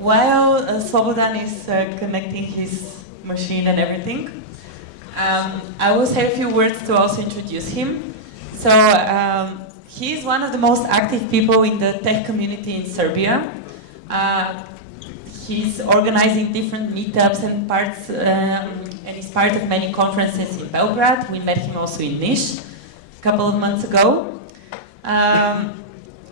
while Slobodan is connecting his machine and everything, I will say a few words to also introduce him. So he is one of the most active people in the tech community in Serbia. He's organizing different meetups and and he's part of many conferences in Belgrade. We met him also in Niš a couple of months ago.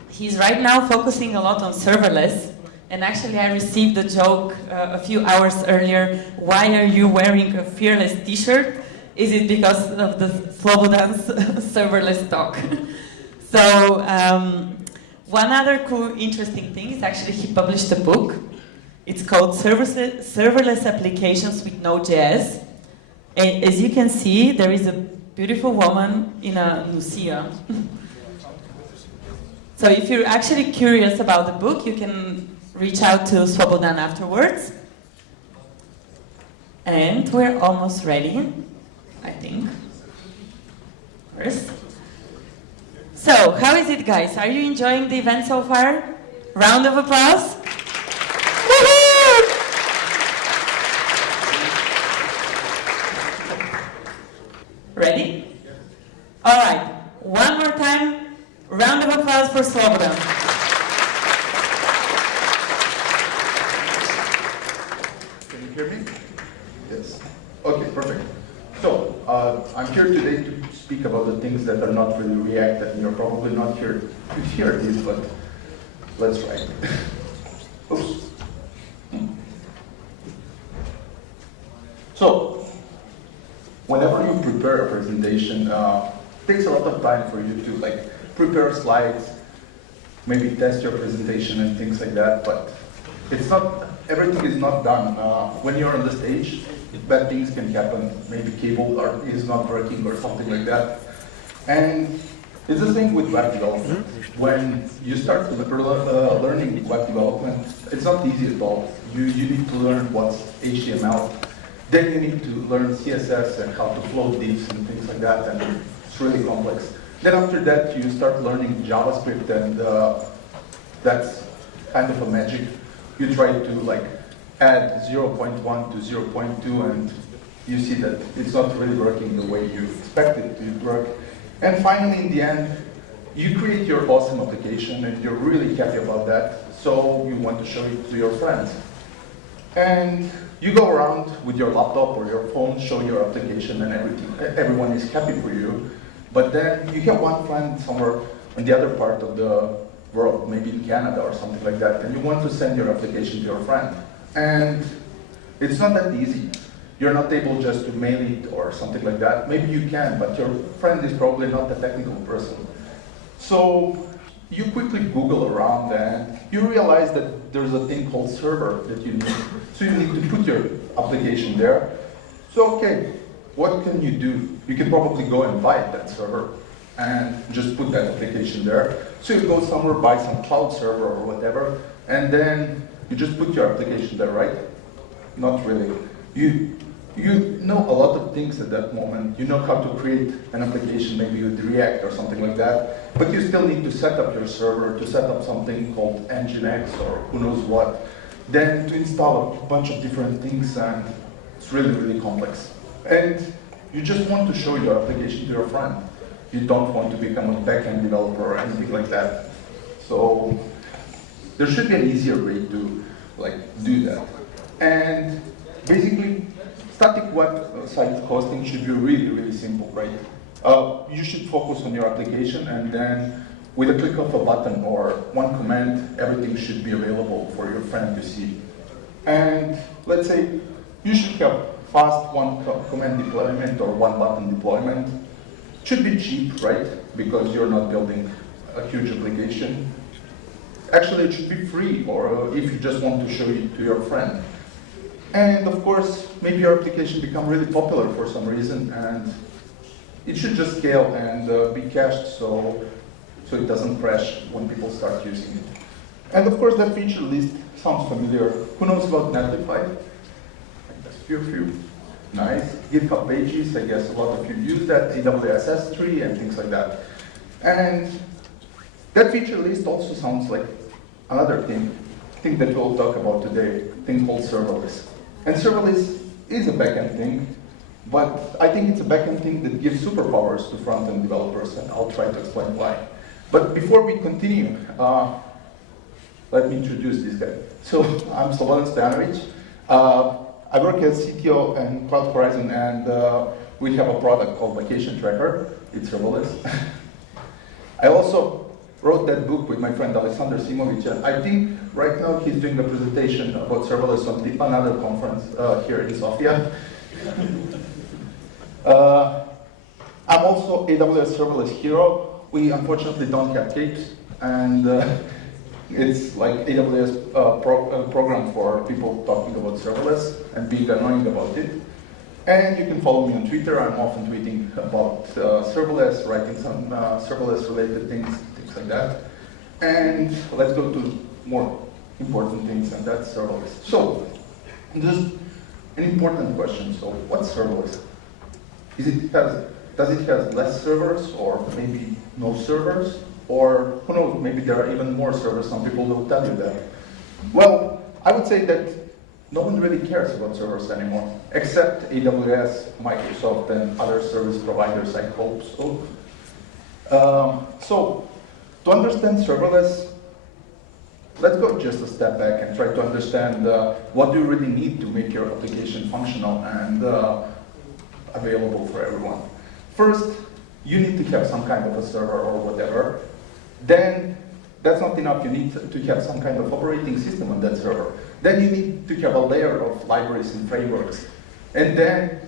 He's right now focusing a lot on serverless. And actually I received a joke a few hours earlier. Why are you wearing a fearless t-shirt? Is it because of the Slobodan's serverless talk? So one other cool, interesting thing is actually he published a book. It's called Serverless Applications with Node.js. And as you can see, there is a beautiful woman in a museum. So if you're actually curious about the book, you can reach out to Slobodan afterwards. And we're almost ready, I think. First. So, how is it, guys? Are you enjoying the event so far? Round of applause. Ready? All right. One more time. Round of applause for Slobodan. Can you hear me? Yes. Okay, perfect. So, I'm here today to speak about the things that are not really React, and you're probably not here to hear this, but let's try. Oops. So, whenever you prepare a presentation, it takes a lot of time for you to prepare slides, maybe test your presentation and things like that, but it's not, everything is not done. When you're on the stage, bad things can happen. Maybe cable is not working or something like that. And it's the same with web development. When you start learning web development, it's not easy at all. You need to learn what's HTML. Then you need to learn CSS and how to float divs and things like that, and it's really complex. Then after that, you start learning JavaScript, and that's kind of a magic. You try to add 0.1 to 0.2, and you see that it's not really working the way you expect it to work. And finally, in the end, you create your awesome application, and you're really happy about that, so you want to show it to your friends. And you go around with your laptop or your phone, show your application, and everyone is happy for you. But then you have one friend somewhere in the other part of the world, maybe in Canada or something like that, and you want to send your application to your friend. And it's not that easy. You're not able just to mail it or something like that. Maybe you can, but your friend is probably not a technical person. So you quickly Google around, and you realize that there's a thing called server that you need. So you need to put your application there. So okay, what can you do? You can probably go and buy that server and just put that application there. So you go somewhere, buy some cloud server or whatever, and then you just put your application there, right? Not really. You know a lot of things at that moment. You know how to create an application, maybe with React or something like that, but you still need to set up your server, to set up something called Nginx or who knows what, then to install a bunch of different things, and it's really, really complex. And you just want to show your application to your friend. You don't want to become a backend developer or anything like that. So there should be an easier way to do that. And basically, static website hosting should be really, really simple, right? You should focus on your application, and then with a click of a button or one command, everything should be available for your friend to see. And let's say you should have fast one command deployment or one button deployment. It should be cheap, right? Because you're not building a huge application. Actually, it should be free, or if you just want to show it to your friend. And of course, maybe your application become really popular for some reason, and it should just scale and be cached so it doesn't crash when people start using it. And of course, that feature list sounds familiar. Who knows about Netlify? Few. Nice. GitHub Pages, I guess a lot of you use that. AWS S3 and things like that. And that feature list also sounds like another thing. thing that we'll talk about today, a thing called serverless. And serverless is a backend thing, but I think it's a backend thing that gives superpowers to front-end developers, and I'll try to explain why. But before we continue, let me introduce this guy. So I'm Slobodan Stojanovic. I work as CTO in Cloud Horizon, and we have a product called Vacation Tracker. It's serverless. I also wrote that book with my friend Alexander Simovic, and I think right now he's doing a presentation about serverless on another conference here in Sofia. I'm also AWS Serverless Hero. We unfortunately don't have capes, and it's like AWS program for people talking about serverless and being annoying about it. And you can follow me on Twitter. I'm often tweeting about serverless, writing some serverless-related things like that. And let's go to more important things, and that's serverless. So, this is an important question. So, what's serverless? Does it have less servers, or maybe no servers? Or who knows, maybe there are even more servers. Some people will tell you that. Well, I would say that no one really cares about servers anymore, except AWS, Microsoft, and other service providers, I hope so. So, to understand serverless, let's go just a step back and try to understand what do you really need to make your application functional and available for everyone. First, you need to have some kind of a server or whatever. Then, that's not enough. You need to have some kind of operating system on that server. Then you need to have a layer of libraries and frameworks. And then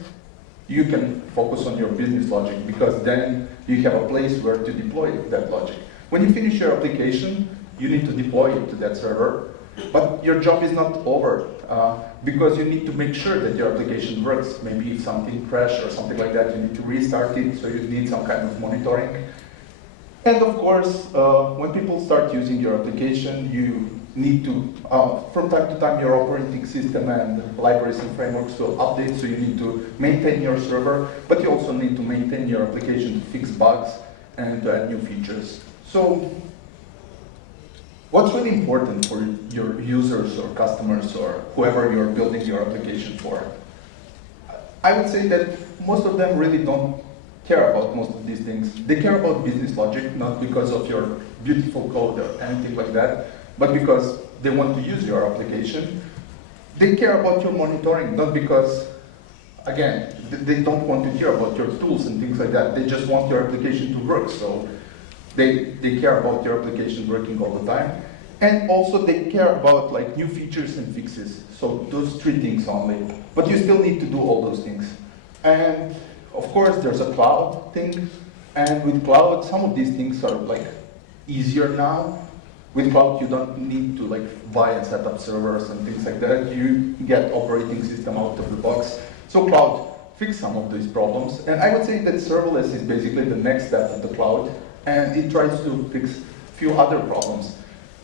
you can focus on your business logic, because then you have a place where to deploy that logic. When you finish your application, you need to deploy it to that server. But your job is not over, because you need to make sure that your application works. Maybe if something crashed or something like that, you need to restart it, so you need some kind of monitoring. And of course, when people start using your application, you need to, from time to time, your operating system and libraries and frameworks will update, so you need to maintain your server, but you also need to maintain your application to fix bugs and to add new features. So, what's really important for your users or customers or whoever you're building your application for? I would say that most of them really don't care about most of these things. They care about business logic, not because of your beautiful code or anything like that, but because they want to use your application. They care about your monitoring, not because, again, they don't want to hear about your tools and things like that. They just want your application to work, so they care about your application working all the time. And also they care about like new features and fixes. So those three things only. But you still need to do all those things. And of course there's a cloud thing. And with cloud, some of these things are like easier now. With cloud, you don't need to like buy and set up servers and things like that. You get operating system out of the box. So cloud fix some of these problems. And I would say that serverless is basically the next step of the cloud. And it tries to fix a few other problems.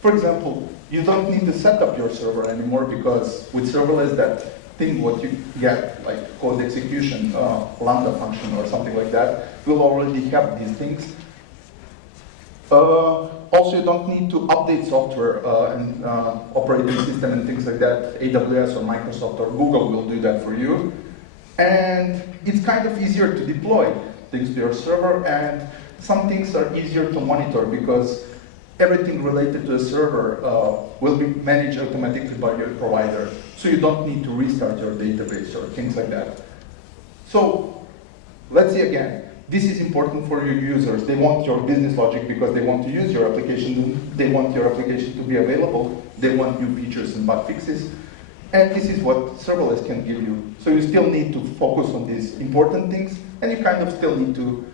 For example, you don't need to set up your server anymore, because with serverless, that thing what you get, like code execution, Lambda function or something like that, will already have these things. Also, you don't need to update software and operating system and things like that. AWS or Microsoft or Google will do that for you. And it's kind of easier to deploy things to your server, and some things are easier to monitor because everything related to a server will be managed automatically by your provider. So you don't need to restart your database or things like that. So let's see again. This is important for your users. They want your business logic because they want to use your application. They want your application to be available. They want new features and bug fixes. And this is what serverless can give you. So you still need to focus on these important things, and you kind of still need to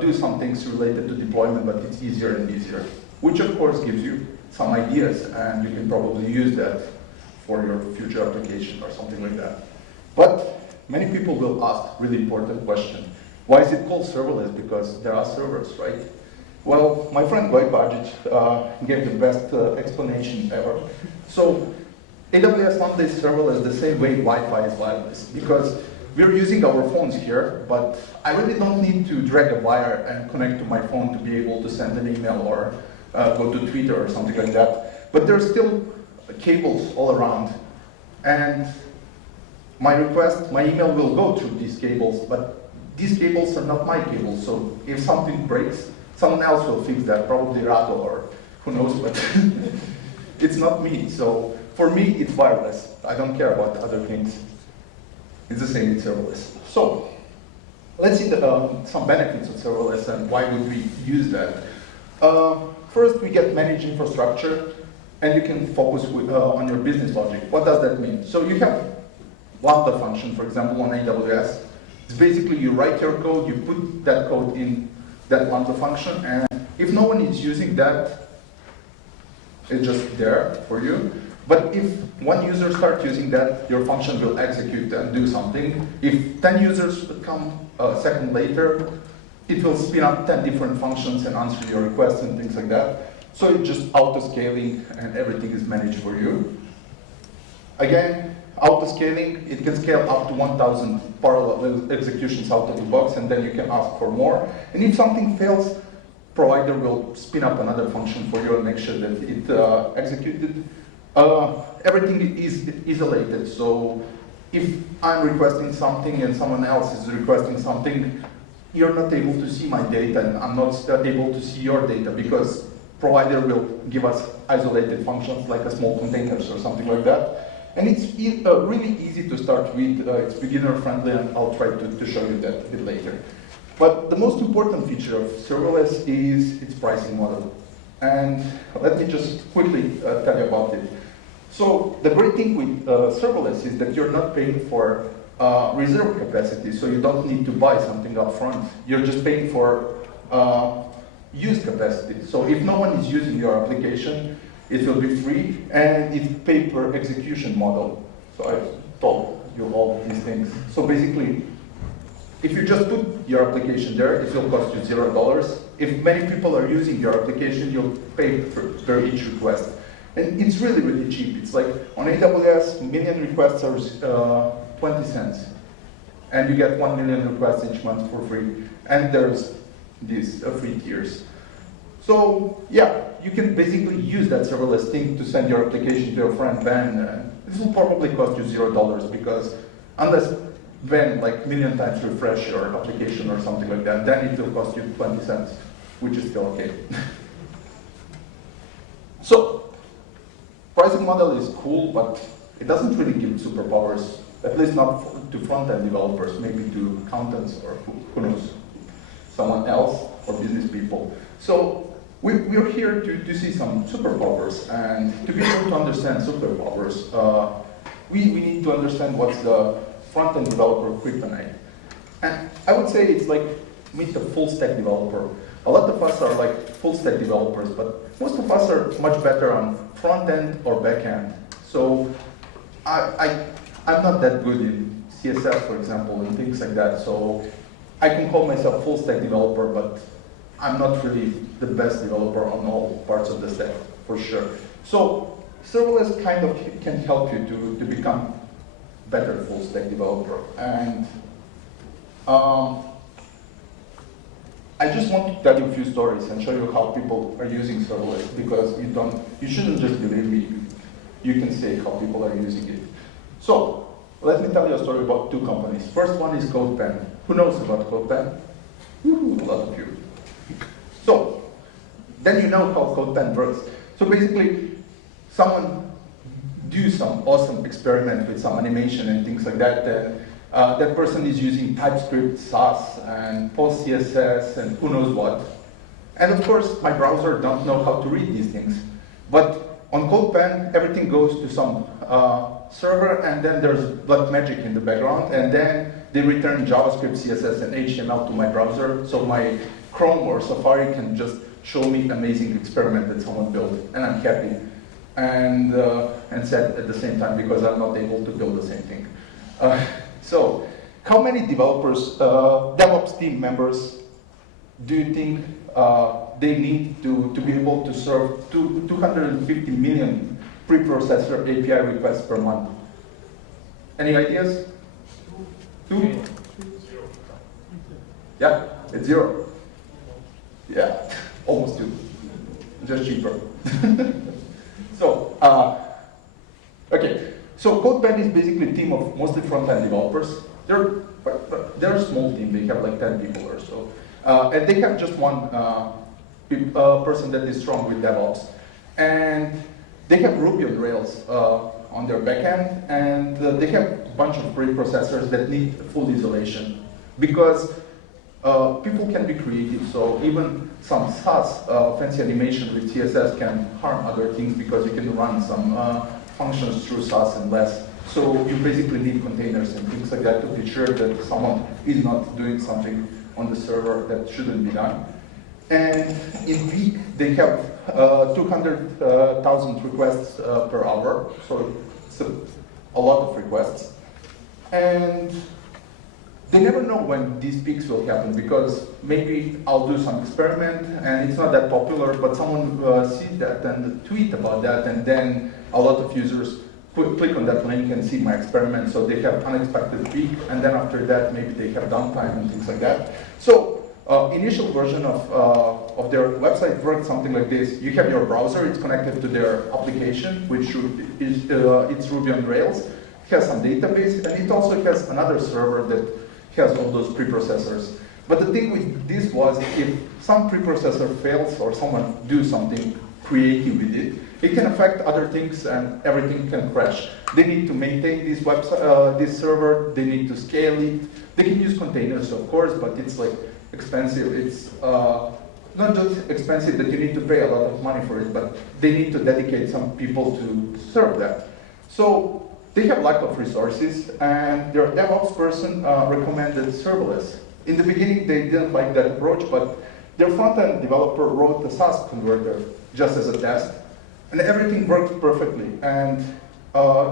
do some things related to deployment, but it's easier and easier. Which of course gives you some ideas, and you can probably use that for your future application or something like that. But many people will ask really important question. Why is it called serverless? Because there are servers, right? Well, my friend Goj Bajic gave the best explanation ever. So AWS Lambda is serverless the same way Wi-Fi is wireless, because we're using our phones here, but I really don't need to drag a wire and connect to my phone to be able to send an email or go to Twitter or something like that. But there's still cables all around. And my request, my email will go through these cables, but these cables are not my cables. So if something breaks, someone else will fix that, probably Rato or who knows, but it's not me. So for me, it's wireless. I don't care about other things. It's the same with serverless. So let's see some benefits of serverless and why would we use that. First, we get managed infrastructure, and you can focus on your business logic. What does that mean? So you have Lambda function, for example, on AWS. It's basically you write your code, you put that code in that Lambda function, and if no one is using that, it's just there for you. But if one user starts using that, your function will execute and do something. If 10 users come a second later, it will spin up 10 different functions and answer your requests and things like that. So it's just auto-scaling and everything is managed for you. Again, auto-scaling, it can scale up to 1,000 parallel executions out of the box, and then you can ask for more. And if something fails, provider will spin up another function for you and make sure that it executed. Everything is isolated, so if I'm requesting something and someone else is requesting something, you're not able to see my data and I'm not able to see your data because provider will give us isolated functions like a small containers or something like that. And it's really easy to start with, it's beginner friendly, and I'll try to show you that a bit later. But the most important feature of serverless is its pricing model. And let me just quickly tell you about it. So the great thing with serverless is that you're not paying for reserve capacity, so you don't need to buy something up front. You're just paying for used capacity. So if no one is using your application, it will be free, and it's pay per execution model. So I've told you all these things. So basically, if you just put your application there, it will cost you $0. If many people are using your application, you'll pay per each request. And it's really, really cheap. It's like on AWS, million requests are 20 cents. And you get 1 million requests each month for free. And there's these free tiers. So yeah, you can basically use that serverless thing to send your application to your friend Ben. This will probably cost you $0 because unless Ben like million times refresh your application or something like that, then it will cost you 20 cents, which is still okay. So, pricing model is cool, but it doesn't really give superpowers, at least not to front-end developers, maybe to accountants or who knows, someone else or business people. So we're here to see some superpowers, and to be able to understand superpowers, we need to understand what's the front-end developer kryptonite. And I would say it's like meet the full-stack developer. A lot of us are like full-stack developers, but most of us are much better on front-end or back-end. So I'm not that good in CSS, for example, and things like that. So I can call myself full-stack developer, but I'm not really the best developer on all parts of the stack, for sure. So serverless kind of can help you to become better full-stack developer. And I just want to tell you a few stories and show you how people are using serverless, because you shouldn't just believe me. You can say how people are using it. So let me tell you a story about two companies. First one is CodePen. Who knows about CodePen? A lot of you. So then you know how CodePen works. So basically, someone do some awesome experiment with some animation and things like that. That person is using TypeScript, Sass, and PostCSS, and who knows what. And of course, my browser don't know how to read these things. But on CodePen, everything goes to some server, and then there's black magic in the background, and then they return JavaScript, CSS, and HTML to my browser, so my Chrome or Safari can just show me amazing experiment that someone built, and I'm happy. And sad at the same time, because I'm not able to build the same thing. So, how many developers, DevOps team members, do you think they need to be able to serve 250 million preprocessor API requests per month? Any ideas? 2? Yeah, it's 0. Yeah, almost 2. Just cheaper. So, Okay, so CodePen is basically a team of mostly front-end developers. They're a small team. They have like 10 people or so. And they have just one person that is strong with DevOps. And they have Ruby on Rails on their backend, and they have a bunch of preprocessors that need full isolation. Because people can be creative, so even some Sass fancy animation with CSS can harm other things because you can run some functions through Sass and less. So you basically need containers and things like that to be sure that someone is not doing something on the server that shouldn't be done. And in week, they have 200,000 requests per hour, so it's a lot of requests. And they never know when these peaks will happen, because maybe I'll do some experiment and it's not that popular, but someone sees that and tweet about that, and then a lot of users click on that link and see my experiment, so they have unexpected peak, and then after that maybe they have downtime and things like that. So initial version of their website works something like this. You have your browser, it's connected to their application, which is it's Ruby on Rails. It has some database, and it also has another server that has all those preprocessors. But the thing with this was, if some preprocessor fails or someone do something creative with it, it can affect other things and everything can crash. They need to maintain this website, this server, they need to scale it. They can use containers, of course, but it's like expensive. It's not just expensive that you need to pay a lot of money for it, but they need to dedicate some people to serve that. So they have lack of resources, and their DevOps person recommended serverless. In the beginning, they didn't like that approach, but their front-end developer wrote a Sass converter just as a test, and everything worked perfectly. And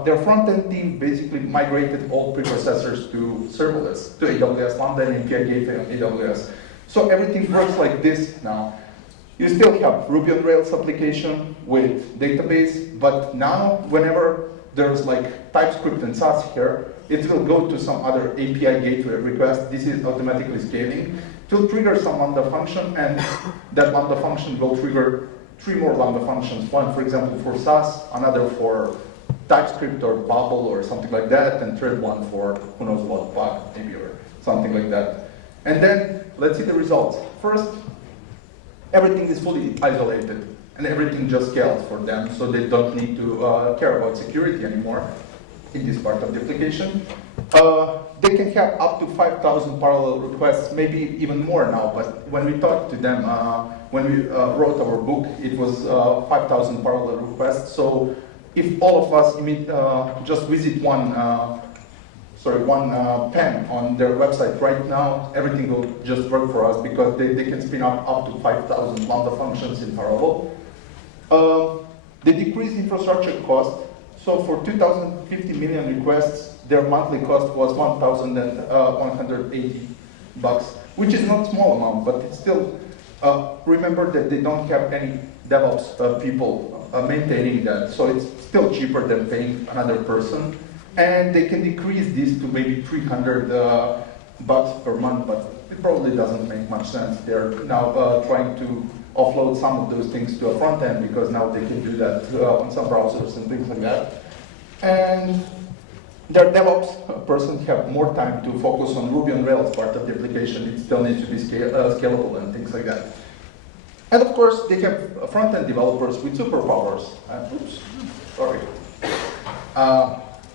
their front-end team basically migrated all preprocessors to serverless, to AWS Lambda and API Gateway on AWS. So everything works like this now. You still have Ruby on Rails application with database, but now whenever there's like TypeScript and Sass here, it will go to some other API gateway request. This is automatically scaling. It will trigger some Lambda function, and that Lambda function will trigger 3 more Lambda functions. One, for example, for Sass, another for TypeScript or Babel or something like that, and third one for who knows what, bug maybe, or something like that. And then let's see the results. First, everything is fully isolated, and everything just scales for them, so they don't need to care about security anymore in this part of the application. They can have up to 5,000 parallel requests, maybe even more now, but when we talked to them, when we wrote our book, it was 5,000 parallel requests. So if all of us just visit one pen on their website right now, everything will just work for us, because they can spin up to 5,000 Lambda functions in parallel. They decrease infrastructure cost. So for 2,050 million requests, their monthly cost was $1,180, which is not a small amount, but it's still, remember that they don't have any DevOps people maintaining that, so it's still cheaper than paying another person. And they can decrease this to maybe $300 per month, but it probably doesn't make much sense. They're now trying to offload some of those things to a front end, because now they can do that on some browsers and things like that. And their DevOps person have more time to focus on Ruby on Rails part of the application. It still needs to be scalable and things like that. And of course, they have front-end developers with superpowers. Oops, sorry.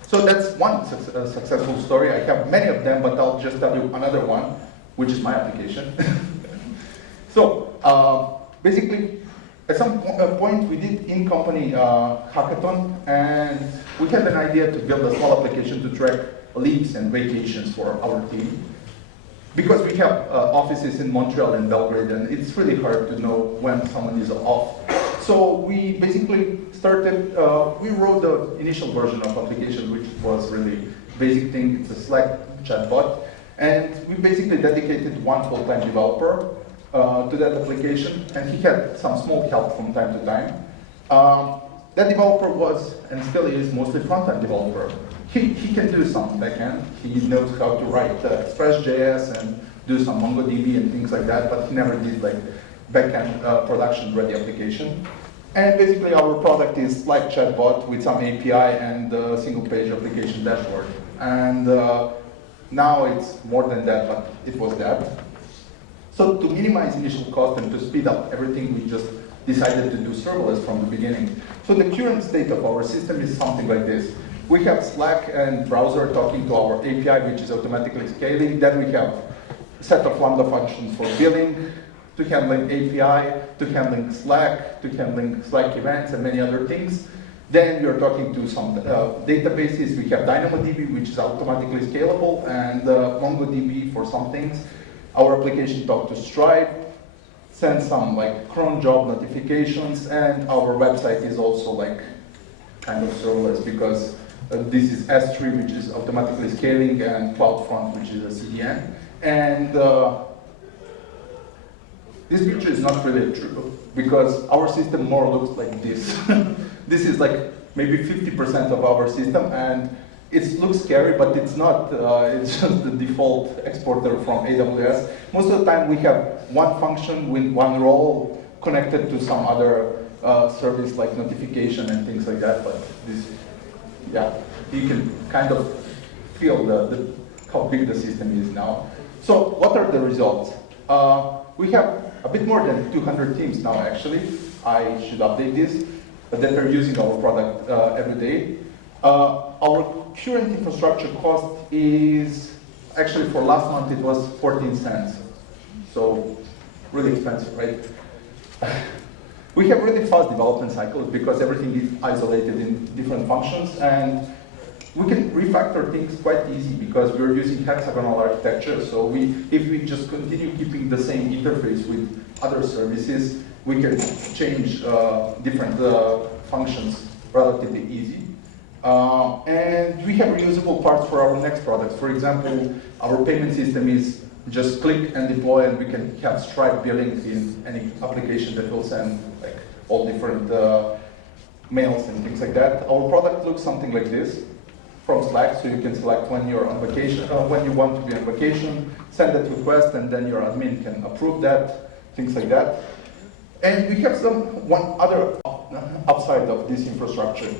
So that's one successful story. I have many of them, but I'll just tell you another one, which is my application. So basically, at some point, we did in-company hackathon, and we had an idea to build a small application to track leaves and vacations for our team. Because we have offices in Montreal and Belgrade, and it's really hard to know when someone is off. So we basically started, we wrote the initial version of application, which was really basic thing. It's a Slack chatbot. And we basically dedicated one full-time developer to that application, and he had some small help from time to time. That developer was, and still is, mostly front-end developer. He can do some backend. He knows how to write Express.js and do some MongoDB and things like that, but he never did like backend production-ready application. And basically our product is like chatbot with some API and a single page application dashboard. And now it's more than that, but it was that. So to minimize initial cost and to speed up everything, we just decided to do serverless from the beginning. So the current state of our system is something like this. We have Slack and browser talking to our API, which is automatically scaling. Then we have a set of Lambda functions for billing, to handling API, to handling Slack, to handling Slack events, and many other things. Then we are talking to some databases. We have DynamoDB, which is automatically scalable, and MongoDB for some things. Our application talks to Stripe, sends some like cron job notifications, and our website is also like kind of serverless because this is S3, which is automatically scaling, and CloudFront, which is a CDN. And this picture is not really true because our system more looks like this. This is like maybe 50% of our system, and it looks scary, but it's not. It's just the default exporter from AWS. Most of the time we have one function with one role connected to some other service like notification and things like that, but this, yeah, you can kind of feel how big the system is now. So what are the results? We have a bit more than 200 teams now, actually. I should update this, but that are using our product every day. Our current infrastructure cost is, actually for last month it was 14 cents. So really expensive, right? We have really fast development cycles because everything is isolated in different functions, and we can refactor things quite easy because we're using hexagonal architecture. So if we just continue keeping the same interface with other services, we can change different functions relatively easy. And we have reusable parts for our next products. For example, our payment system is just click and deploy, and we can have Stripe billing in any application that will send like all different mails and things like that. Our product looks something like this from Slack, so you can select when you're on vacation, when you want to be on vacation, send that request, and then your admin can approve that, things like that. And we have one other upside of this infrastructure.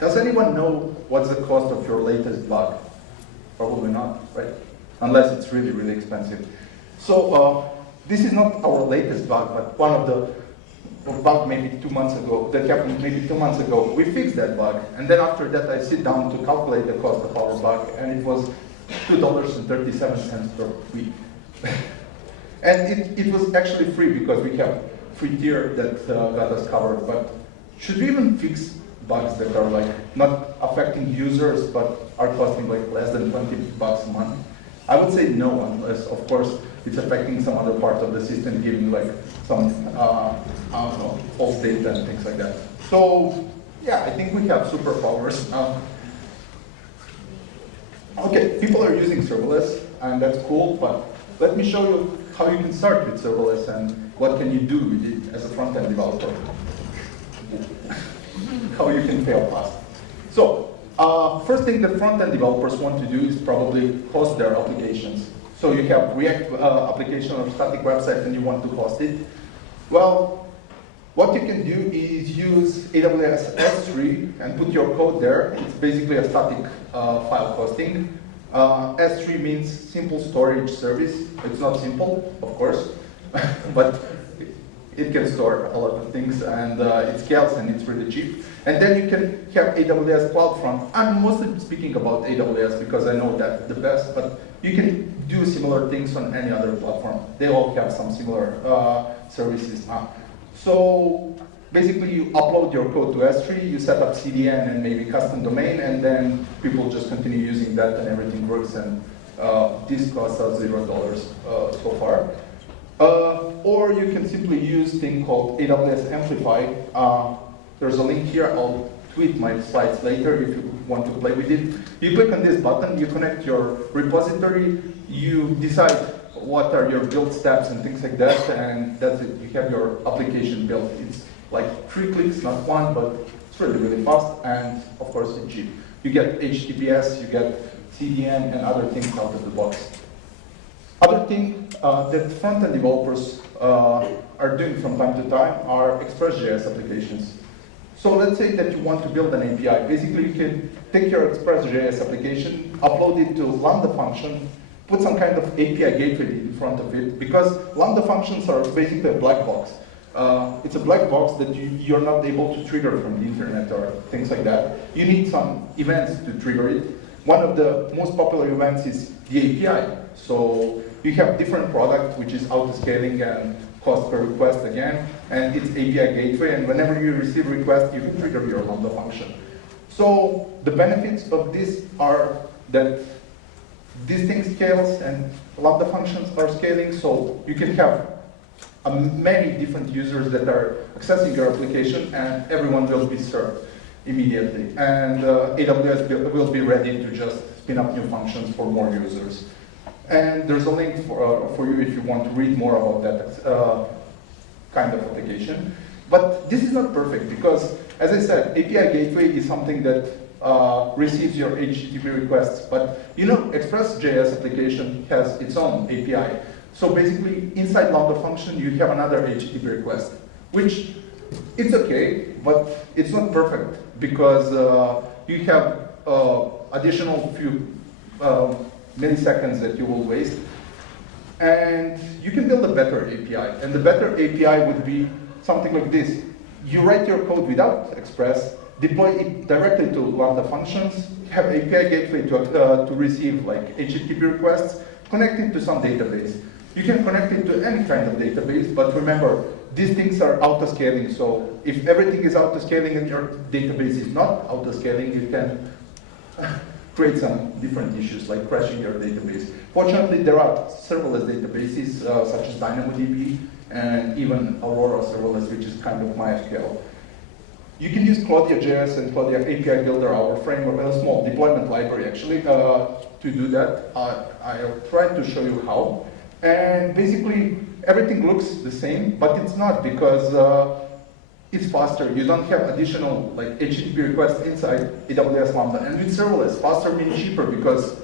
Does anyone know what's the cost of your latest bug? Probably not, right? Unless it's really, really expensive. So this is not our latest bug, but one of the bug maybe 2 months ago, that happened maybe 2 months ago. We fixed that bug, and then after that I sit down to calculate the cost of our bug, and it was $2.37 per week. And it was actually free because we have free tier that got us covered, but should we even fix bugs that are like not affecting users but are costing like less than $20 a month? I would say no, unless of course it's affecting some other part of the system, giving like some I don't know, false data and things like that. So yeah, I think we have superpowers now. Okay, people are using serverless, and that's cool, but let me show you how you can start with serverless and what can you do with it as a front-end developer. How you can fail fast. So, first thing that front-end developers want to do is probably host their applications. So you have React application or static website and you want to host it. Well, what you can do is use AWS S3 and put your code there. It's basically a static file hosting. S3 means simple storage service. It's not simple, of course, but it can store a lot of things, and it scales, and it's really cheap. And then you can have AWS CloudFront. I'm mostly speaking about AWS because I know that the best, but you can do similar things on any other platform. They all have some similar services now. So basically you upload your code to S3, you set up CDN and maybe custom domain, and then people just continue using that and everything works, and this costs us $0 so far. Or you can simply use a thing called AWS Amplify. There's a link here. I'll tweet my slides later if you want to play with it. You click on this button, you connect your repository, you decide what are your build steps and things like that, and that's it. You have your application built. It's like 3 clicks, not 1, but it's really, really fast, and of course it's cheap. You get HTTPS, you get CDN and other things out of the box. Other thing that front-end developers are doing from time to time are Express.js applications. So let's say that you want to build an API. Basically, you can take your Express.js application, upload it to Lambda function, put some kind of API gateway in front of it, because Lambda functions are basically a black box. It's a black box that you're not able to trigger from the internet or things like that. You need some events to trigger it. One of the most popular events is the API. So you have different product, which is auto-scaling and cost per request again, and it's API gateway, and whenever you receive request, you can trigger your Lambda function. So the benefits of this are that this thing scales and Lambda functions are scaling, so you can have many different users that are accessing your application, and everyone will be served immediately. And AWS will be ready to just spin up new functions for more users. And there's a link for you if you want to read more about that kind of application. But this is not perfect because, as I said, API gateway is something that receives your HTTP requests. But you know, Express.js application has its own API. So basically, inside Lambda function, you have another HTTP request, which it's okay, but it's not perfect because you have additional few milliseconds that you will waste. And you can build a better API. And the better API would be something like this. You write your code without Express, deploy it directly to Lambda functions, have API gateway to receive like HTTP requests, connect it to some database. You can connect it to any kind of database, but remember, these things are auto-scaling, so if everything is auto-scaling and your database is not auto-scaling, you can create some different issues, like crashing your database. Fortunately, there are serverless databases, such as DynamoDB, and even Aurora Serverless, which is kind of MySQL. You can use Claudia.js and Claudia API Builder, our framework, a small deployment library, actually, to do that. I'll try to show you how. And basically, everything looks the same, but it's not because it's faster. You don't have additional like HTTP requests inside AWS Lambda. And with serverless, faster means cheaper because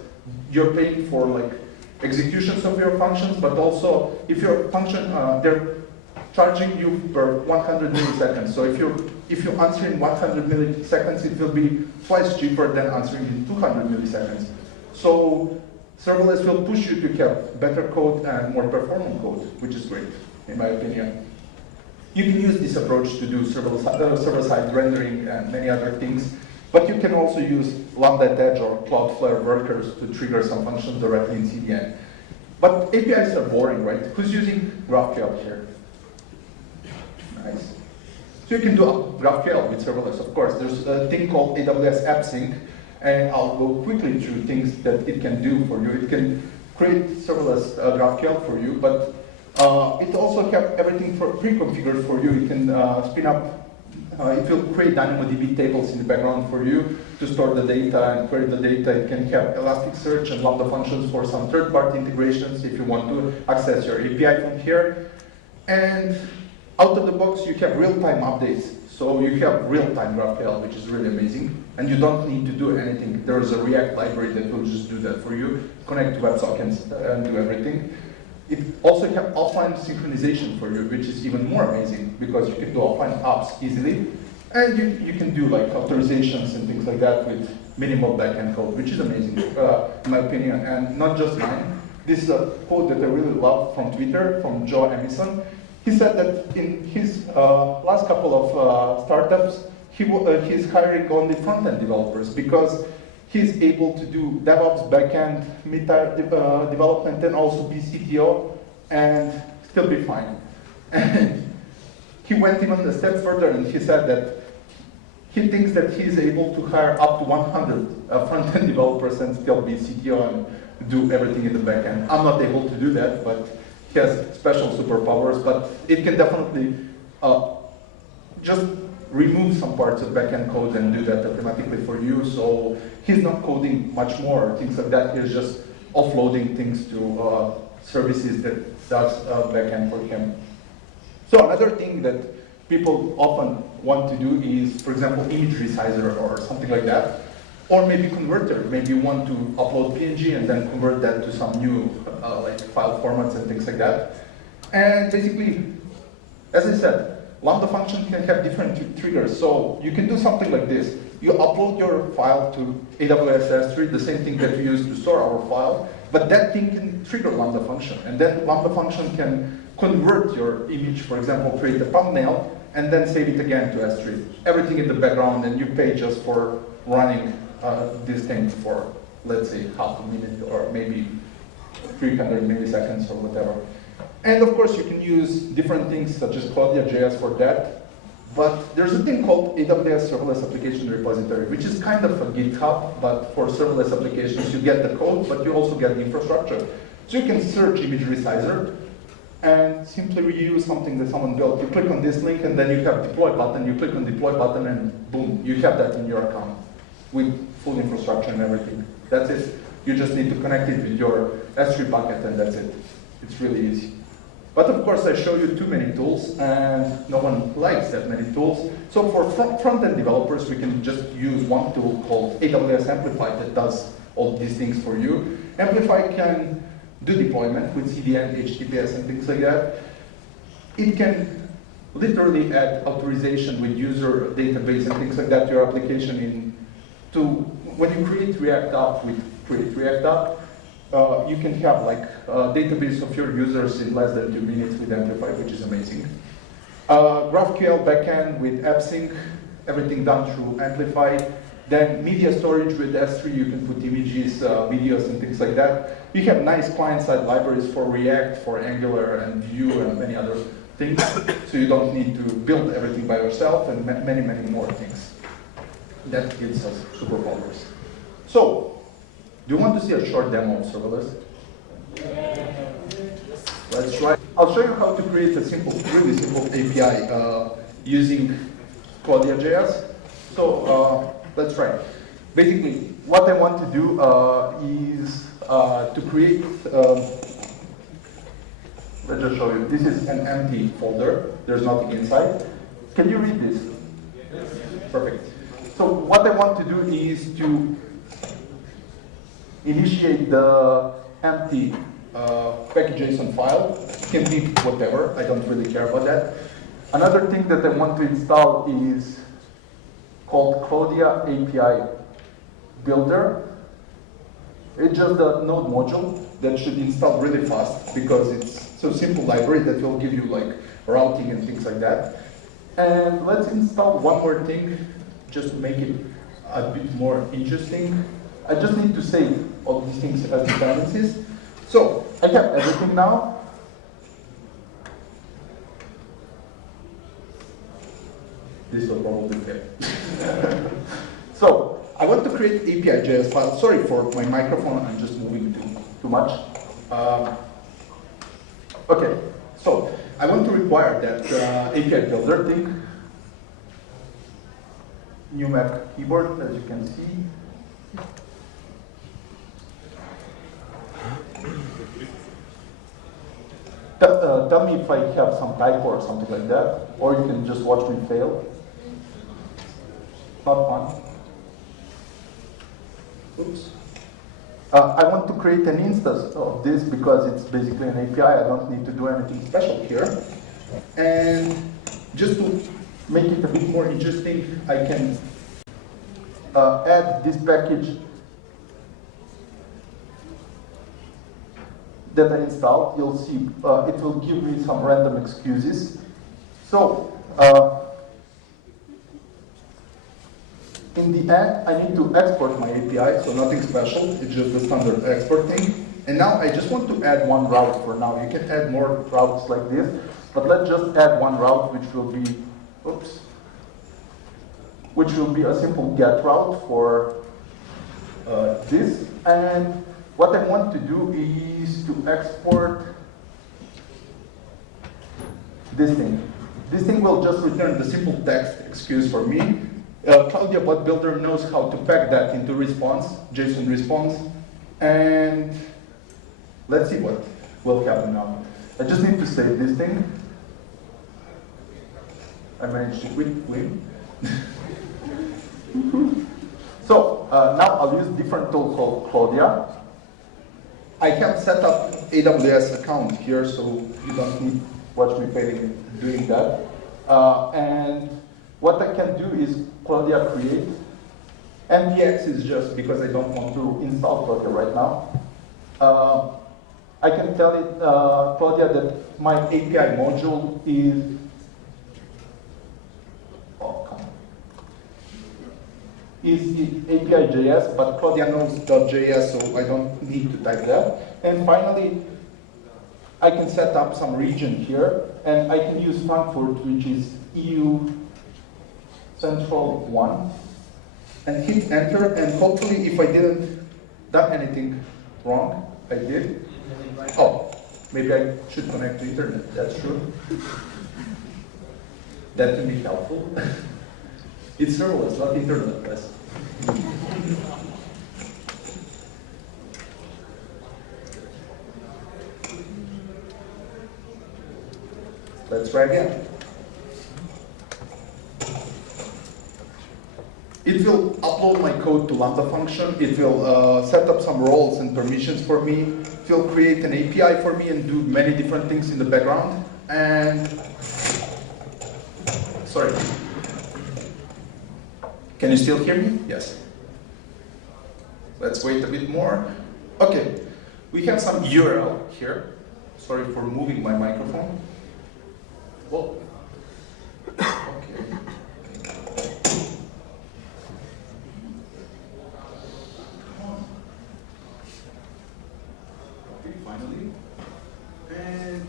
you're paying for like executions of your functions, but also if your function, they're charging you per 100 milliseconds. So if you answer in 100 milliseconds, it will be twice cheaper than answering in 200 milliseconds. So serverless will push you to have better code and more performant code, which is great, in my opinion. You can use this approach to do server-side rendering and many other things, but you can also use Lambda at Edge or Cloudflare workers to trigger some functions directly in CDN. But APIs are boring, right? Who's using GraphQL here? Nice. So you can do GraphQL with serverless, of course. There's a thing called AWS AppSync, and I'll go quickly through things that it can do for you. It can create serverless GraphQL for you, but it also have everything pre-configured for you. It can spin up, it will create DynamoDB tables in the background for you to store the data and query the data. It can have Elasticsearch and Lambda functions for some third-party integrations if you want to access your API from here. And out of the box, you have real-time updates. So you have real-time GraphQL, which is really amazing. And you don't need to do anything. There's a React library that will just do that for you, connect to WebSockets and do everything. It also has offline synchronization for you, which is even more amazing because you can do offline apps easily. And you can do like authorizations and things like that with minimal backend code, which is amazing, in my opinion. And not just mine. This is a quote that I really love from Twitter, from Joe Emison. He said that in his last couple of startups, he's hiring only front-end developers because he's able to do DevOps, backend, mid-tier development, and also be CTO and still be fine. And he went even a step further and he said that he thinks that he's able to hire up to 100 front-end developers and still be CTO and do everything in the backend. I'm not able to do that, but he has special superpowers, but it can definitely just remove some parts of backend code and do that automatically for you. So he's not coding much more, things like that. He's just offloading things to services that does backend for him. So another thing that people often want to do is, for example, image resizer or something like that. Or maybe converter. Maybe you want to upload PNG and then convert that to some new like file formats and things like that. And basically, as I said, Lambda function can have different triggers. So you can do something like this. You upload your file to AWS S3, the same thing that we use to store our file, but that thing can trigger Lambda function. And then Lambda function can convert your image, for example, create a thumbnail, and then save it again to S3. Everything in the background, and you pay just for running this thing for, let's say, half a minute or maybe 300 milliseconds or whatever. And of course, you can use different things such as Claudia.js for that. But there's a thing called AWS Serverless Application Repository, which is kind of a GitHub, but for serverless applications, you get the code, but you also get the infrastructure. So you can search image resizer and simply reuse something that someone built. You click on this link, and then you have deploy button. You click on deploy button, and boom, you have that in your account with full infrastructure and everything. That's it. You just need to connect it with your S3 bucket, and that's it. It's really easy. But of course, I show you too many tools, and no one likes that many tools. So for front-end developers, we can just use one tool called AWS Amplify that does all these things for you. Amplify can do deployment with CDN, HTTPS, and things like that. It can literally add authorization with user database and things like that to your application. When you create React app with Create React app, you can have like a database of your users in less than 2 minutes with Amplify, which is amazing. GraphQL backend with AppSync, everything done through Amplify. Then media storage with S3, you can put images, videos, and things like that. You have nice client-side libraries for React, for Angular, and Vue, and many other things. So you don't need to build everything by yourself, and many, many more things. That gives us superpowers. So, do you want to see a short demo of serverless? Let's try. I'll show you how to create a simple, really simple API using Claudia.js. So let's try. Basically, what I want to do is to create. Let's just show you. This is an empty folder. There's nothing inside. Can you read this? Yes. Perfect. So what I want to do is to initiate the empty package.json file. It can be whatever, I don't really care about that. Another thing that I want to install is called Claudia API Builder. It's just a node module that should install really fast because it's so simple library that will give you like routing and things like that. And let's install one more thing just to make it a bit more interesting. I just need to save all these things as dependencies. So I have everything now. This will probably fail. So I want to create API.js file. Sorry for my microphone, I'm just moving too much. Okay, so I want to require that API builder thing. New Mac keyboard, as you can see. Tell me if I have some typo or something like that, or you can just watch me fail. Not fun. Oops. I want to create an instance of this because it's basically an API. I don't need to do anything special here. And just to make it a bit more interesting, I can add this package that I installed. You'll see it will give me some random excuses. So in the end, I need to export my API, so nothing special. It's just the standard export thing. And now I just want to add one route for now. You can add more routes like this, but let's just add one route, which will be, which will be a simple get route for this. And what I want to do is to export this thing. This thing will just return the simple text excuse for me. Claudia Bot Builder knows how to pack that into response, JSON response, and let's see what will happen now. I just need to save this thing. I managed to win. So now I'll use a different tool called Claudia. I have set up AWS account here, so you don't need to watch me failing doing that. And what I can do is Claudia create. MPX is just because I don't want to install Claudia right now. I can tell it, Claudia, that my API module is, is API.js, but Claudia knows .js, so I don't need to type that. And finally, I can set up some region here, and I can use Frankfurt, which is EU Central 1, and hit enter, and hopefully if I didn't done anything wrong, I did. Oh, maybe I should connect to internet, that's true. That can be helpful. It's serverless, not internetless. Let's try again. It will upload my code to Lambda function. It will set up some roles and permissions for me. It will create an API for me and do many different things in the background. And sorry. Can you still hear me? Yes. Let's wait a bit more. Okay, we have some URL here. Sorry for moving my microphone. Well, okay. Okay, finally. And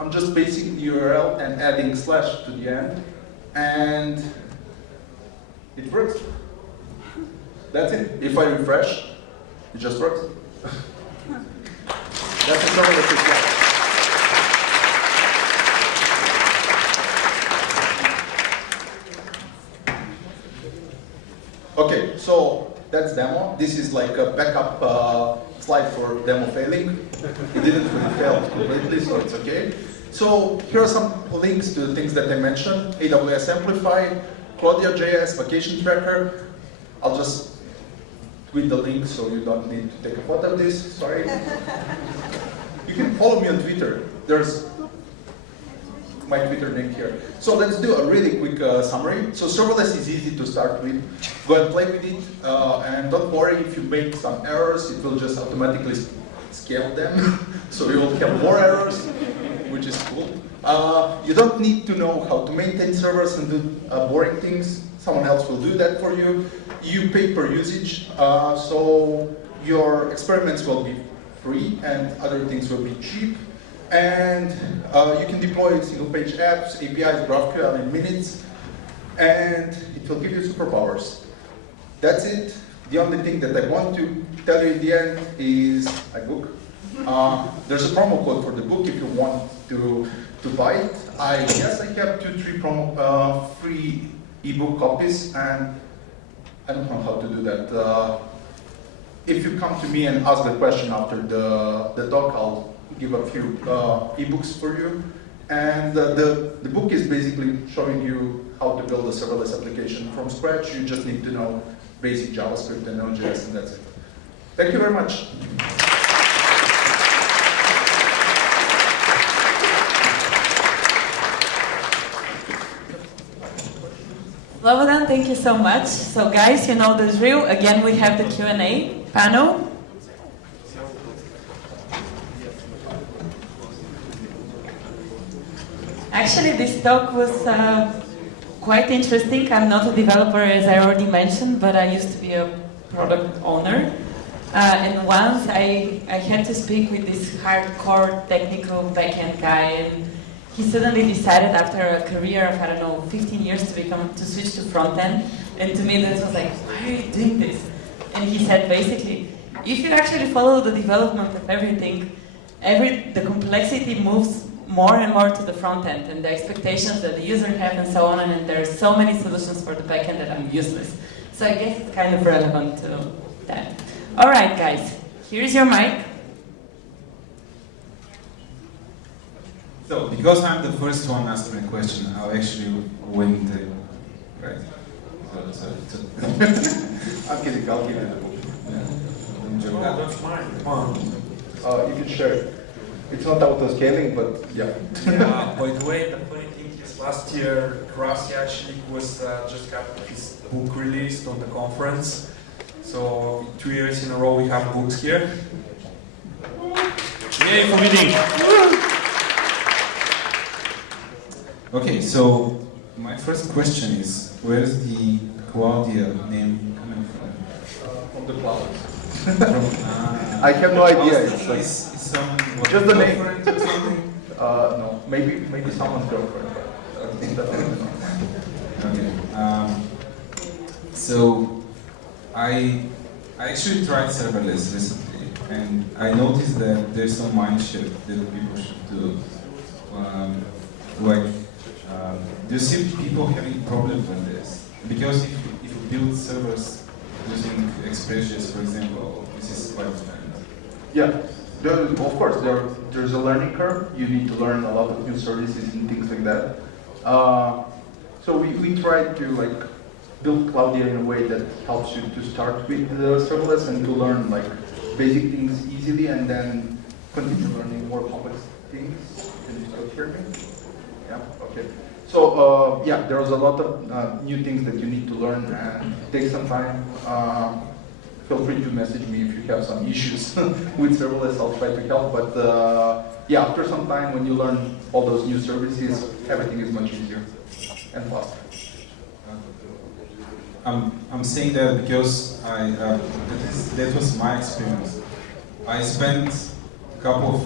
I'm just pasting the URL and adding slash to the end, and it works. That's it. If I refresh, it just works. That's a serverless result. Okay, so that's demo. This is like a backup slide for demo failing. It didn't really fail completely, so it's okay. So here are some links to the things that I mentioned. AWS Amplify, Claudia.js, Vacation Tracker. I'll just tweet the link so you don't need to take a photo of this, sorry. You can follow me on Twitter. There's my Twitter link here. So let's do a really quick summary. So serverless is easy to start with. Go and play with it, and don't worry if you make some errors, it will just automatically scale them. So you will have more errors, which is cool. You don't need to know how to maintain servers and do boring things. Someone else will do that for you. You pay per usage, so your experiments will be free and other things will be cheap. And you can deploy single-page apps, APIs, GraphQL in minutes, and it will give you superpowers. That's it. The only thing that I want to tell you in the end is my book. There's a promo code for the book if you want to buy it. I guess I have 2-3 free ebook copies, and I don't know how to do that. If you come to me and ask the question after the talk, I'll give a few ebooks for you. And the book is basically showing you how to build a serverless application from scratch. You just need to know basic JavaScript and Node.js, and that's it. Thank you very much. Slobodan, thank you so much. So guys, you know the drill. Again, we have the Q&A panel. Actually, this talk was quite interesting. I'm not a developer, as I already mentioned, but I used to be a product owner. And once I had to speak with this hardcore technical backend guy, and he suddenly decided after a career of, I don't know, 15 years to switch to frontend. And to me, that was like, why are you doing this? And he said, basically, if you actually follow the development of everything, the complexity moves more and more to the front end, and the expectations that the user have and so on, and there are so many solutions for the backend that are useless. So I guess it's kind of relevant to that. All right, guys, here's your mic. So, because I'm the first one asking the question, I'll actually win the, right? So. I'm kidding, I'll give it. Don't joke. That's mine. Come on. You can share it. It's not auto-scaling, but yeah. By the way, the funny thing is last year, Krasi actually was just got his book released on the conference. So 2 years in a row we have books here. Yay for meeting! Okay, so my first question is, where is the Claudia name coming from? From the clouds. From, I have no idea. It's like is someone just the name. girlfriend or something? No, maybe someone's girlfriend. But I think that's Okay. So I actually tried serverless recently, and I noticed that there's some mind shift that people should do. Do you see people having problems with this? Because if you build servers using expressions, for example, this is quite different. Yeah, of course, there's a learning curve. You need to learn a lot of new services and things like that. So we try to build Cloudia in a way that helps you to start with serverless and to learn basic things easily and then continue learning more complex things. Can you still hear me? Yeah, okay. So yeah, there's a lot of new things that you need to learn and take some time. Feel free to message me if you have some issues with serverless. I'll try to help. But yeah, after some time, when you learn all those new services, everything is much easier and faster. I'm saying that because that was my experience. I spent a couple of,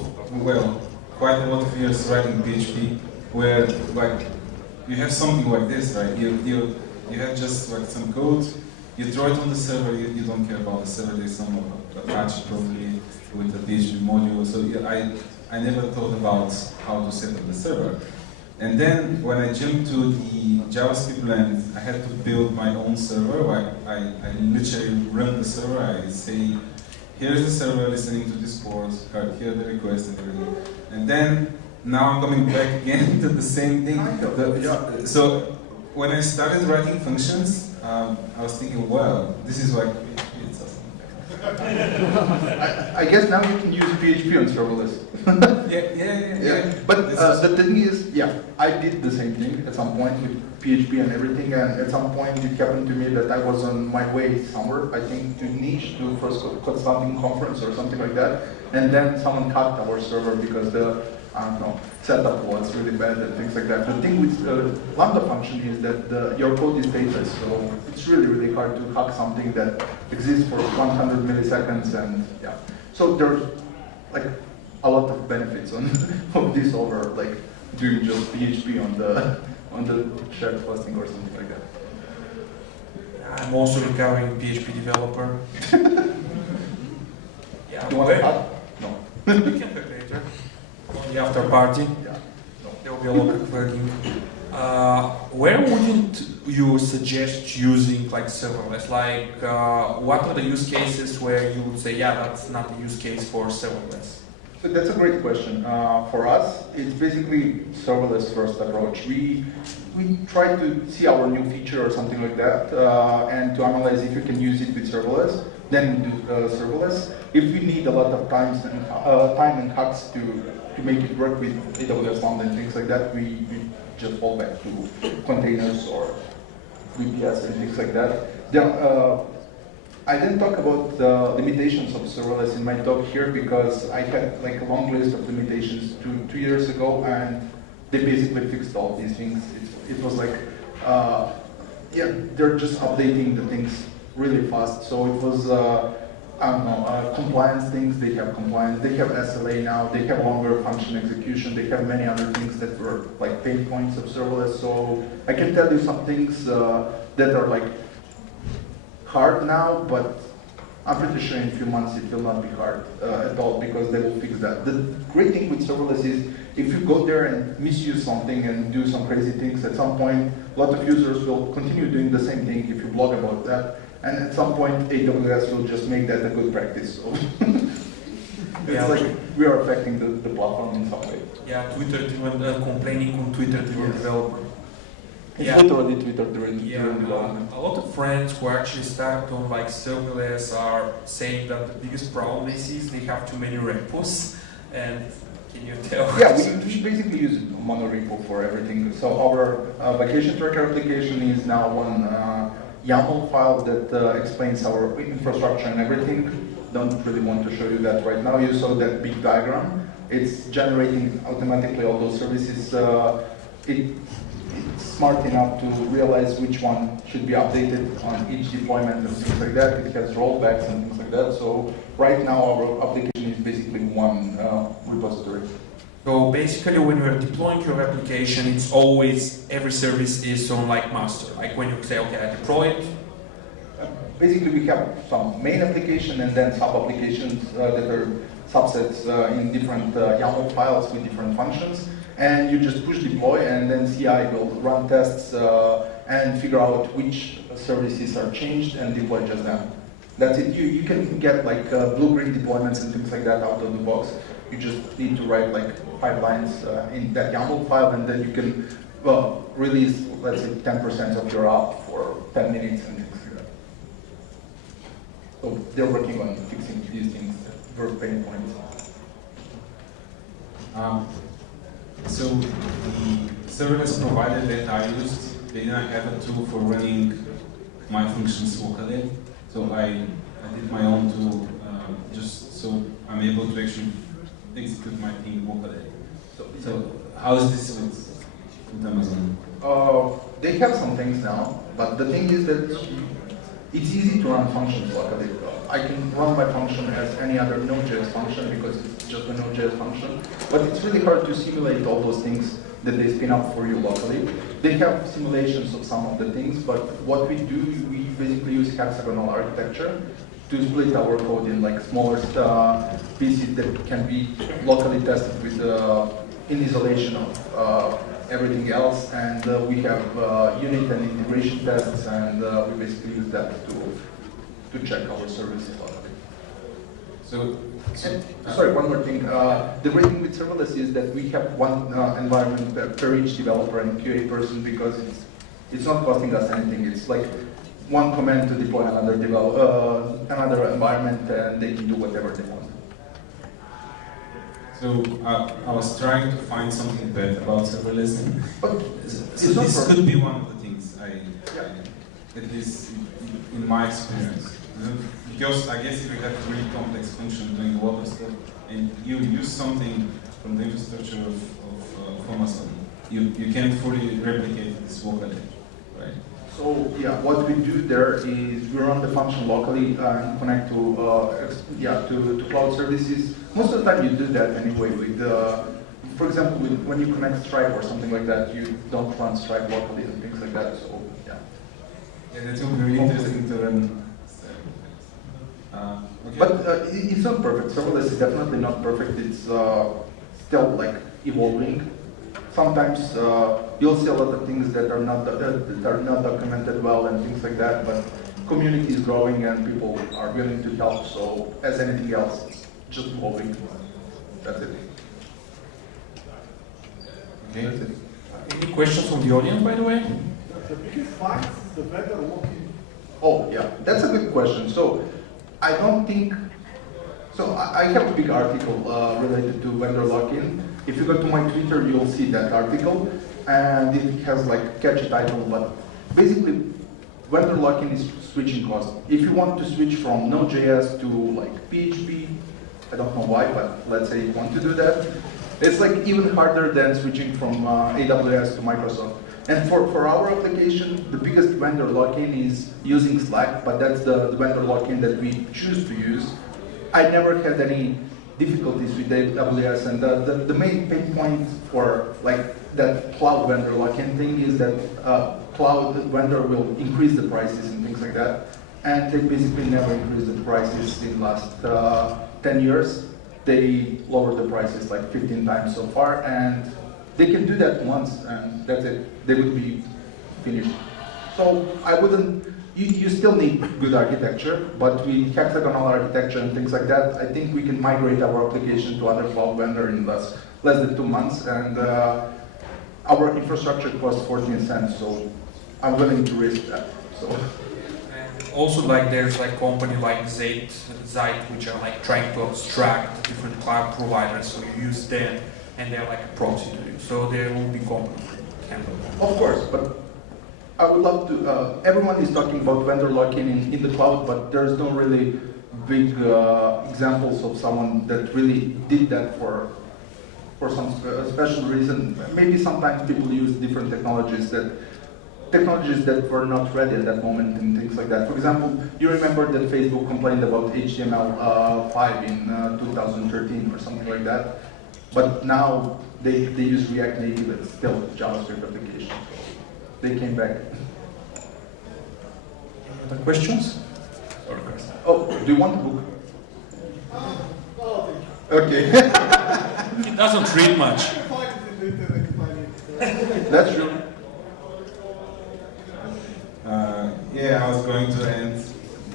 quite a lot of years writing PHP, where you have something like this, right? You have just some code, you throw it on the server, you don't care about the server, there's some attached probably with the PHP module. So I never thought about how to set up the server. And then when I jumped to the JavaScript land, I had to build my own server. I literally run the server. I say, here's the server listening to this port, here are the requests and everything. And then now I'm coming back again to the same thing. So when I started writing functions, I was thinking, well, this is like it's awesome. I guess now you can use PHP on serverless. Yeah. But the thing is, yeah, I did the same thing at some point with PHP and everything, and at some point it happened to me that I was on my way somewhere, I think to Niche, to first consulting conference or something like that, and then someone hacked our server because the, I don't know, setup was really bad and things like that. The thing with Lambda function is that your code is stateless, so it's really hard to hack something that exists for 100 milliseconds, and yeah. So there's a lot of benefits of this over doing just PHP on the shared hosting or something like that. I'm also a recovering PHP developer. Yeah, You want to add? No. we can talk later. On the after party. Yeah. No. There will be a lot of working. Where wouldn't you suggest using serverless? What are the use cases where you would say, yeah, that's not a use case for serverless? So that's a great question. For us, it's basically serverless first approach. We try to see our new feature or something like that, and to analyze if you can use it with serverless. Then we do serverless. If we need a lot of time and hacks to make it work with AWS Lambda and things like that, we just fall back to containers or VPS and things like that. Then, I didn't talk about the limitations of serverless in my talk here because I had a long list of limitations two years ago, and they basically fixed all these things. It was yeah, they're just updating the things really fast. So it was, I don't know, compliance things. They have compliance. They have SLA now. They have longer function execution. They have many other things that were pain points of serverless. So I can tell you some things that are hard now, but I'm pretty sure in a few months it will not be hard at all because they will fix that. The great thing with serverless is if you go there and misuse something and do some crazy things, at some point a lot of users will continue doing the same thing if you blog about that, and at some point AWS will just make that a good practice. So It's Yeah. like we are affecting the platform in some way. Yeah, Twitter-driven complaining on Twitter-driven Yes. developer. It's Yeah. literally Twitter-driven Yeah, development. a lot of friends who actually started on like serverless are saying that the biggest problem they see is they have too many repos. And can you tell? Yeah, we basically use monorepo for everything. So our vacation tracker application is now one YAML file that explains our infrastructure and everything. Don't really want to show you that right now. You saw that big diagram. It's generating automatically all those services. It's smart enough to realize which one should be updated on each deployment and things like that. It has rollbacks and things like that. So right now our application is basically one repository. So basically when you're deploying your application, it's always, every service is on like master. Like when you say, okay, I deploy it. Basically we have some main application and then sub-applications that are subsets in different YAML files with different functions. And you just push deploy and then CI will run tests and figure out which services are changed and deploy just them. That's it. You can get like blue-green deployments and things like that out of the box. You just need to write like pipelines in that YAML file and then you can release, let's say, 10% of your app for 10 minutes and things like that. So they're working on fixing these things for pain points. So the serverless provider that I used, they didn't have a tool for running my functions locally. So I did my own tool just so I'm able to actually execute my thing locally. So how is this with Amazon? They have some things now, but the thing is that it's easy to run functions locally. I can run my function as any other Node.js function because it's just a Node.js function, but it's really hard to simulate all those things that they spin up for you locally. They have simulations of some of the things, but what we do, we basically use hexagonal architecture to split our code in like smaller pieces that can be locally tested with in isolation of everything else, and we have unit and integration tests, and we basically use that to check our services locally. Sorry, one more thing. The great thing with serverless is that we have one environment per each developer and QA person because it's not costing us anything. It's like one command to deploy another another environment, and they can do whatever they want. So I was trying to find something bad about serverless. But So this could be one of the things at least in my experience. Because I guess if you have a really complex function doing a lot of stuff, and you use something from the infrastructure of Amazon, you can't fully replicate this locally, right? So yeah, what we do there is we run the function locally and connect to to cloud services. Most of the time you do that anyway. With for example, when you connect Stripe or something like that, you don't run Stripe locally and things like that. So yeah. Yeah, that will be really interesting to run. Okay. But it's not perfect. Serverless is definitely not perfect. It's still like evolving. Sometimes you'll see a lot of things that are not documented well and things like that. But community is growing and people are willing to help. So as anything else, it's just evolving. That's it. Okay. That's it. Any questions from the audience, by the way? The biggest fight is the vendor lock-in. Oh yeah, that's a good question. So I don't think. So I have a big article related to vendor lock-in. If you go to my Twitter, you'll see that article, and it has like catchy title. But basically, vendor lock-in is switching cost. If you want to switch from Node.js to like PHP, I don't know why, but let's say you want to do that, it's like even harder than switching from AWS to Microsoft. And for our application, the biggest vendor lock-in is using Slack, but that's the vendor lock-in that we choose to use. I never had any difficulties with AWS, and the main pain point for like that cloud vendor lock-in thing is that cloud vendor will increase the prices and things like that, and they basically never increased the prices in the last 10 years. They lowered the prices like 15 times so far, and they can do that once, and that's it. They would be finished. So I wouldn't, you still need good architecture, but with hexagonal architecture and things like that, I think we can migrate our application to other cloud vendor in less than 2 months, and our infrastructure costs 14 cents, so I'm willing to risk that. So. And also, like there's like company like Zeit, which are like trying to abstract different cloud providers, so you use them, and they're like a proxy to you. So there will be companies that handle that. Of course, but I would love to, everyone is talking about vendor lock-in in the cloud, but there's no really big examples of someone that really did that for some special reason. Maybe sometimes people use different technologies that were not ready at that moment and things like that. For example, you remember that Facebook complained about HTML5 in 2013 or something like that, but now they use React Native, it's still a JavaScript application. They came back. Any other questions? Or questions? Oh, do you want the book? Oh, Okay. He doesn't read much. find it in the internet, find it. That's true. Yeah, I was going to end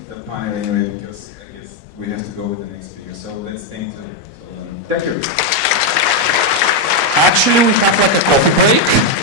the panel anyway because I guess we have to go with the next speaker. So let's thank you. Thank you. Actually, we have like a coffee break.